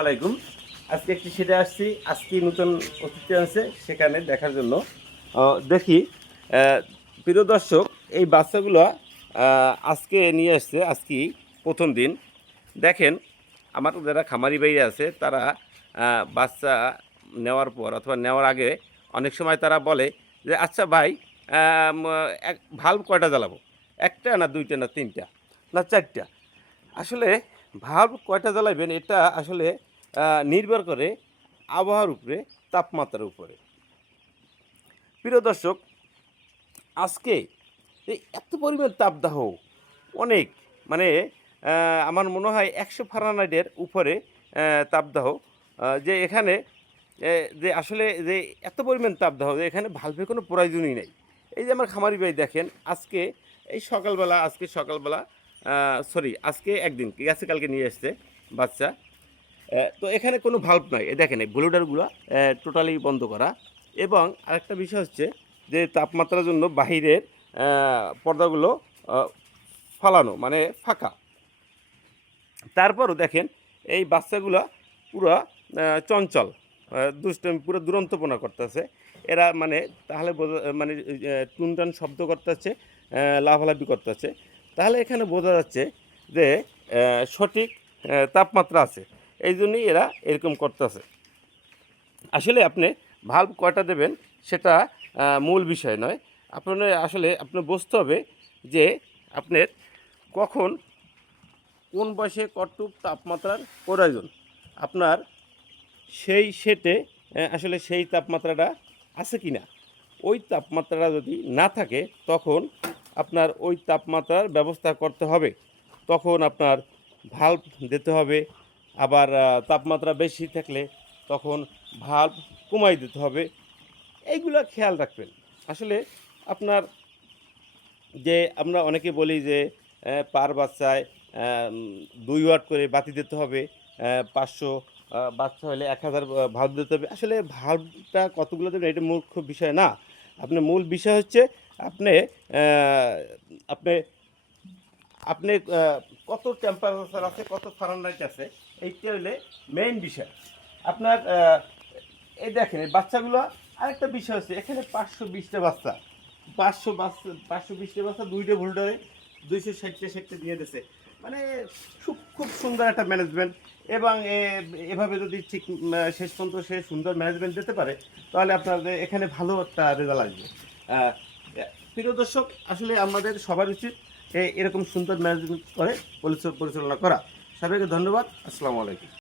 আলাইকুম। আজকে একটি সেটে আসছি, আজকে নতুন অতিথি আছে সেখানে দেখার জন্য। দেখি প্রিয় দর্শক, এই বাচ্চাগুলো আজকে নিয়ে আসছে, আজকেই প্রথম দিন। দেখেন, আমার যারা খামারি ভাইরা আছে তারা বাচ্চা নেওয়ার পর অথবা নেওয়ার আগে অনেক সময় তারা বলে যে আচ্ছা ভাই, এক ভাল্ব কয়টা জ্বালাবো, একটা না দুইটা না তিনটা না চারটা। আসলে ভাল্ব কয়টা জ্বালাবেন এটা আসলে নির্ভর করে আবহাওয়ার উপরে, তাপমাত্রার উপরে। প্রিয় দর্শক, আজকে এই এত পরিমাণ তাপদাহ অনেক, মানে আমার মনে হয় 100 ফারেনহাইটের উপরে তাপদাহ, যে এখানে যে আসলে যে এত পরিমাণ তাপদাহ যে এখানে ভাল্বের কোনো প্রয়োজনই নেই। এই যে আমার খামারি ভাই দেখেন, আজকে এই সকালবেলা, আজকে সকালবেলা সরি আজকে একদিন গেছে, কালকে নিয়ে এসছে বাচ্চা। তো এখানে কোনো ভাল্ব নাই, এই দেখেন এই ব্লোডারগুলো টোটালি বন্ধ করা। এবং আরেকটা বিষয় হচ্ছে যে তাপমাত্রার জন্য বাহিরের পর্দাগুলো আহ, ফালানো, মানে ফাঁকা। তারপরও দেখেন এই বাচ্চাগুলো পুরো চঞ্চল, দুষ্টামি, পুরো দুরন্তপনা করতেছে এরা, মানে তাহলে মানে টুনটান শব্দ করতেছে, লাফালাফি করতেছে। তাহলে এখানে বোঝা যাচ্ছে যে সঠিক তাপমাত্রা আছে, এই জন্যই এরা এরকম করতেছে। আসলে আপনি ভাল্ব কয়টা দেবেন সেটা মূল বিষয় নয়। আপনার বুঝতে হবে যে আপনার কখন কোন বয়সে কতটুক তাপমাত্রার প্রয়োজন। আপনার সেই সেটে আসলে সেই তাপমাত্রাটা আছে কি না। ওই তাপমাত্রাটা যদি না থাকে তখন আপনার ওই তাপমাত্রার ব্যবস্থা করতে হবে, তখন আপনার ভাল্ব দিতে হবে। আবার তাপমাত্রা বেশি থাকলে তখন ভাল্ব কমাই দিতে হবে। এইগুলো খেয়াল রাখবেন। আসলে আপনার যে আমরা অনেকে বলি যে পার বাচ্চায় 2 ওয়াট করে বাতি দিতে হবে, 500 বাচ্চা হলে 1000 ভাল্ব দিতে হবে। আসলে ভাল্বটা কতগুলো দেবেন এটা মুখ্য বিষয় না। আপনার মূল বিষয় হচ্ছে আপনি আহ, আপনি আপনি কত টেম্পারেচার আছে, কত ফারেনহাইট আছে, এইটা হলে মেইন বিষয়। আপনার এই দেখেন এই বাচ্চাগুলো, আরেকটা বিষয় হচ্ছে এখানে 520টা বাচ্চা, 520টা বাচ্চা, দুইটা ভোল্টারে 260টা দিয়ে দিয়েছে। মানে খুব সুন্দর একটা ম্যানেজমেন্ট। এবং এভাবে যদি ঠিক শেষ পর্যন্ত সে সুন্দর ম্যানেজমেন্ট দিতে পারে তাহলে আপনাদের এখানে ভালো একটা রেজাল্ট আসবে। আহ, প্রিয় দর্শক, আসলে আমাদের সবার উচিত এরকম সুন্দর ম্যানেজমেন্ট করে পরিচালনা করা। সবাইকে ধন্যবাদ। আসসালামু আলাইকুম।